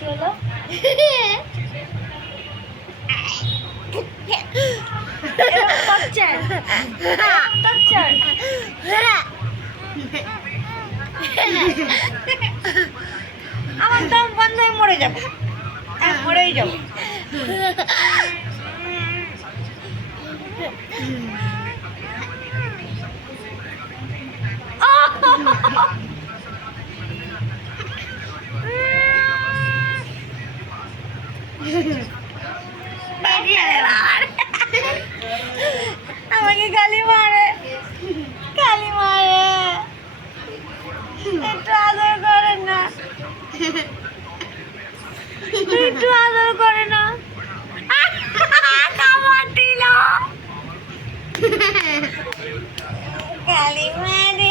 চলো আমার দম বন্ধ হয়ে মরে যাবো, মরেই যাবো। আমাকে গালি মারে, গালি মারে, একটু আদর করে না, একটু আদর করে না, খাবার দিল, গালি মারে।